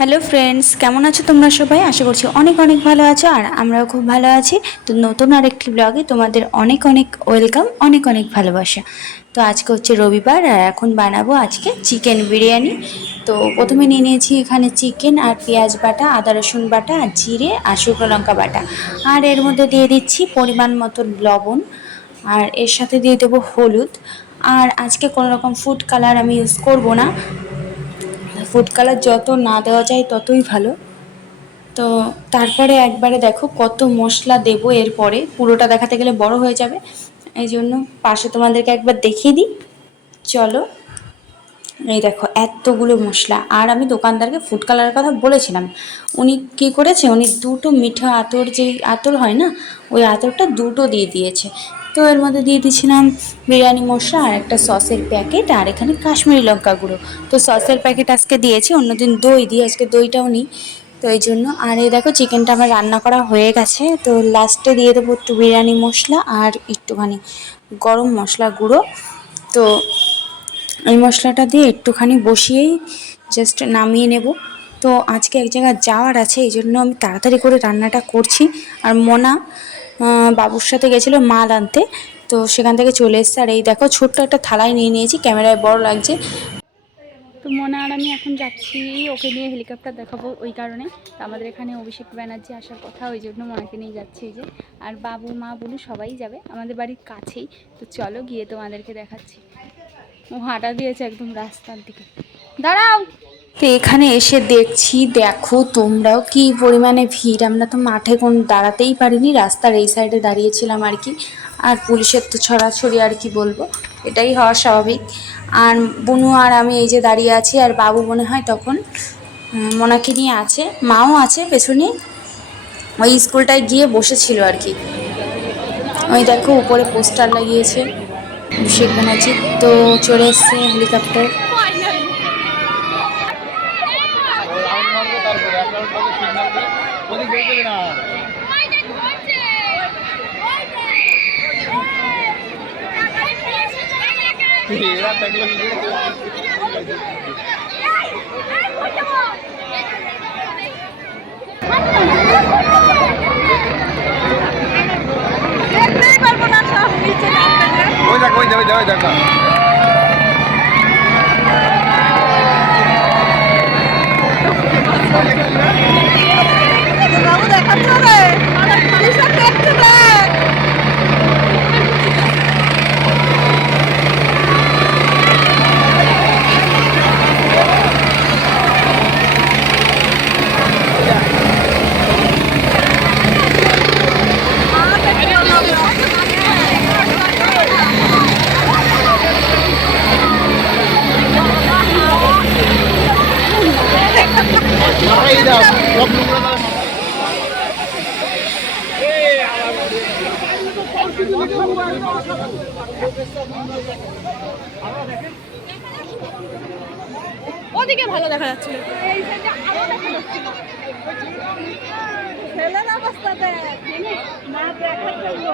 Hello friends, কেমন আছো তোমরা সবাই? আশা করছি অনেক অনেক ভালো আছো আর আমরাও খুব ভালো আছি। তো নতুন আরেকটি ব্লগে তোমাদের অনেক অনেক ওয়েলকাম, অনেক অনেক ভালোবাসা। তো আজকে হচ্ছে রবিবার আর এখন বানাবো আজকে চিকেন বিরিয়ানি। তো প্রথমে নিয়ে নিয়েছি এখানে চিকেন আর পেঁয়াজ বাটা, আদা রসুন বাটা আর জিরে আর শুকনো লঙ্কা বাটা। আর এর মধ্যে দিয়ে দিচ্ছি পরিমাণ মতো লবণ, আর এর সাথে দিয়ে দেবো হলুদ। আর আজকে কোনো রকম ফুড কালার আমি ইউজ করবো না, ফুড কালার যত না দেওয়া যায় ততই ভালো। তো তারপরে একবারে দেখো কত মশলা দেবো, এরপরে পুরোটা দেখাতে গেলে বড় হয়ে যাবে, এই জন্য পাশে তোমাদেরকে একবার দেখিয়ে দিই। চলো, এই দেখো এতগুলো মশলা। আর আমি দোকানদারকে ফুড কালারের কথা বলেছিলাম, উনি কি করেছে, উনি দুটো মিঠা আতর, যেই আতর হয় না, ওই আতরটা দুটো দিয়ে দিয়েছে। তো এর মধ্যে দিয়ে দিয়েছিলাম বিরিয়ানি মশলা আর একটা সসের প্যাকেট, আর এখানে কাশ্মীরি লঙ্কা গুঁড়ো। তো সসের প্যাকেট আজকে দিয়েছি, অন্যদিন দই দিই, আজকে দইটাও নিই। তো এই জন্য। আর এই দেখো চিকেনটা আমার রান্না করা হয়ে গেছে। তো লাস্টে দিয়ে দেবো একটু বিরিয়ানি মশলা আর একটুখানি গরম মশলা গুঁড়ো। তো এই মশলাটা দিয়ে একটুখানি বসিয়েই জাস্ট নামিয়ে নেব। তো আজকে এক জায়গায় যাওয়ার আছে, এই জন্য আমি তাড়াতাড়ি করে রান্নাটা করছি। আর মনা বাবুর সাথে গেছিলো মাল আনতে, তো সেখান থেকে চলে এসছে। আর এই দেখো ছোট্ট একটা থালায় নিয়ে নিয়েছি, ক্যামেরায় বড় লাগছে। তো মনা আর আমি এখন যাচ্ছি, ওকে নিয়ে হেলিকপ্টার দেখাবো ওই কারণে। তো আমাদের এখানে অভিষেক ব্যানার্জি আসার কথা, ওই জন্য মনাকে নিয়ে যাচ্ছি। এই যে, আর বাবু মা বলু সবাই যাবে, আমাদের বাড়ির কাছেই। তো চলো গিয়ে তোমাদেরকে দেখাচ্ছি। ও হাঁটা দিয়েছে একদম রাস্তার দিকে, দাঁড়াও। তো এখানে এসে দেখছি, দেখো তোমরাও কি পরিমাণে ভিড়। আমরা তো মাঠে কোনো দাঁড়াতেই পারিনি, রাস্তার এই সাইডে দাঁড়িয়েছিলাম আর কি। আর পুলিশের তো ছড়াছড়ি, আর কি বলবো, এটাই হওয়া স্বাভাবিক। আর বুনু আর আমি এই যে দাঁড়িয়ে আছি, আর বাবু মনে হয় তখন মোনাকে নিয়ে আছে, মাও আছে পেছনে, ওই স্কুলটায় গিয়ে বসেছিল আর কি। ওই দেখো উপরে পোস্টার লাগিয়েছে অভিষেক ব্যানার্জি। তো চলে এসছে হেলিকপ্টার। ওদিকে ভালো দেখা যাচ্ছিল, এই সাইডে আরো দেখা যাচ্ছিল। ছেলের অবস্থা দেখ, না দেখার জন্য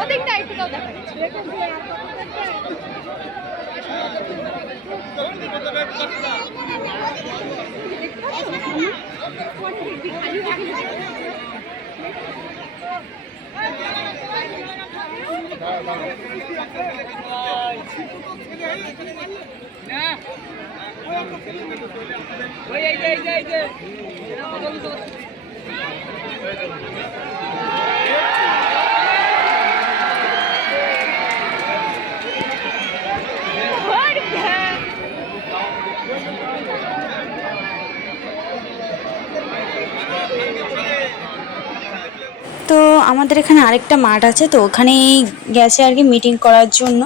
ওদিকটা একটু দেখা যাচ্ছে। তো আমাদের এখানে আরেকটা মাঠ আছে, তো ওখানেই গেছে আর কি মিটিং করার জন্য।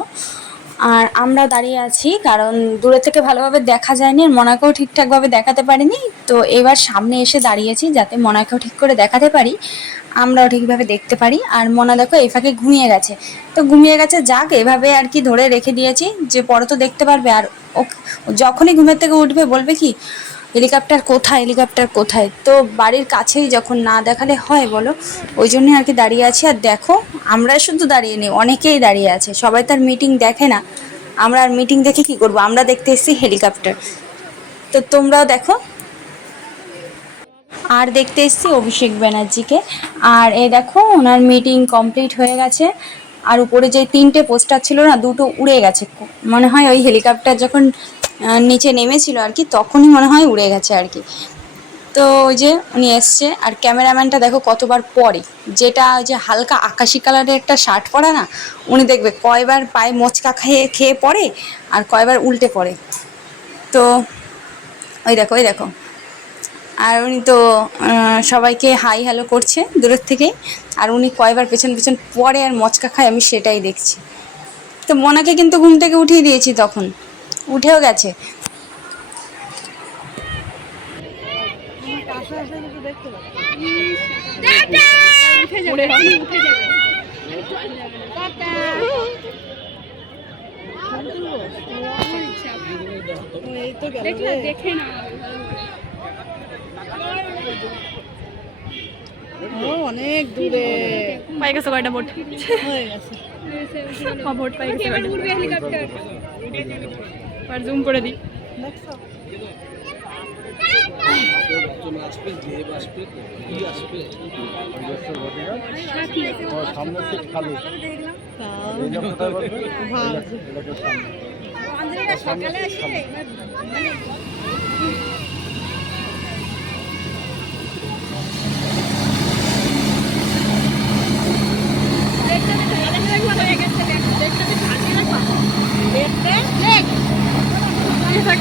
আর আমরা দাঁড়িয়ে আছি কারণ দূরে থেকে ভালোভাবে দেখা যায়নি, আর মনাকেও ঠিকঠাকভাবে দেখাতে পারিনি। তো এবার সামনে এসে দাঁড়িয়েছি যাতে মনাকেও ঠিক করে দেখাতে পারি, আমরাও ঠিকভাবে দেখতে পারি। আর মনা দেখো এই ফাঁকে ঘুমিয়ে গেছে। তো ঘুমিয়ে গেছে, যাক, এভাবে আর কি ধরে রেখে দিয়েছি যে পরে তো দেখতে পারবে। আর ও যখনই ঘুমের থেকে উঠবে বলবে কি, হেলিকপ্টার কোথায়, হেলিকপ্টার কোথায়। তো বাড়ির কাছেই যখন না দেখালে হয় বলো, ওই জন্যই আর কি দাঁড়িয়ে আছি। আর দেখো আমরা শুধু দাঁড়িয়ে নেই, অনেকেই দাঁড়িয়ে আছে, সবাই তার মিটিং দেখে না। আমরা আর মিটিং দেখে কি করব, আমরা দেখতে এসেছি হেলিকপ্টার। তো তোমরাও দেখো। আর দেখতে এসেছি অভিষেক ব্যানার্জিকে। আর এই দেখো ওনার মিটিং কমপ্লিট হয়ে গেছে। আর উপরে যে 3টে পোস্টার ছিল না, 2টো উড়ে গেছে। মনে হয় ওই হেলিকপ্টার যখন নিচে নেমেছিল আর কি, তখনই মনে হয় উড়ে গেছে আর কি। তো ওই যে উনি এসছে, আর ক্যামেরাম্যানটা দেখো কতবার পরে, যেটা ওই যে হালকা আকাশি কালারের একটা শার্ট পরা না, উনি দেখবে কয়বার পায়ে মোচকা খেয়ে খেয়ে পড়ে আর কয়বার উল্টে পড়ে। তো ওই দেখো ওই দেখো। আর উনি তো সবাইকে হাই হ্যালো করছে দূরের থেকেই। আর উনি কয়বার পেছন পেছন পড়ে আর মচকা খায়, আমি সেটাই দেখছি। তো মোনাকে কিন্তু ঘুম থেকে উঠিয়ে দিয়েছি, তখন উঠেও গেছে। উঠে যাবে, উঠে যাবে। দেখে না অনেক দূরে পাই গেছে কয়টা ভোট হয়ে গেছে। ভোট পাই গেছে হেলিকপ্টার আর জুম করে দিই। সামনে সিট খালি সকালে আসলে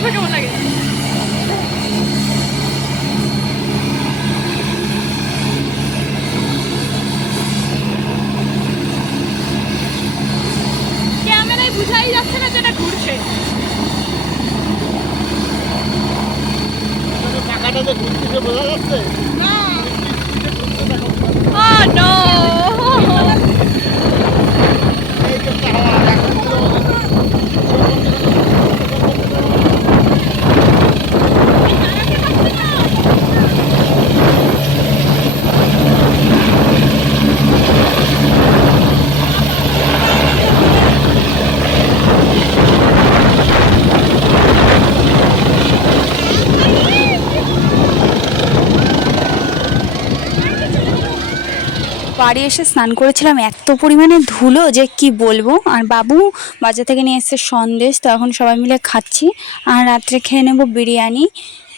কেমন লাগে? ক্যামেরায় বুঝাই যাচ্ছে না যেটা ঘুরছে। টাকাটা যে ঘুরতেছে বোঝা যাচ্ছে না নো এই যে একটা হাওয়া এখন বাড়ি এসে স্নান করেছিলাম, এত পরিমাণে ধুলো যে কি বলবো। আর বাবু বাজার থেকে নিয়ে এসেছে সন্দেশ, তো এখন সবাই মিলে খাচ্ছি। আর রাত্রে খেয়ে নেবো বিরিয়ানি।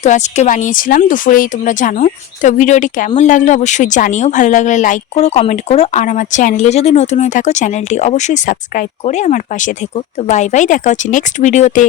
তো আজকে বানিয়েছিলাম দুপুরেই, তোমরা জানো। তো ভিডিওটি কেমন লাগলো অবশ্যই জানিও, ভালো লাগলে লাইক করো, কমেন্ট করো। আর আমার চ্যানেলে যদি নতুন হয়ে থাকো চ্যানেলটি অবশ্যই সাবস্ক্রাইব করে আমার পাশে থেকো। তো বাই বাই, দেখা হচ্ছে নেক্সট ভিডিওতে।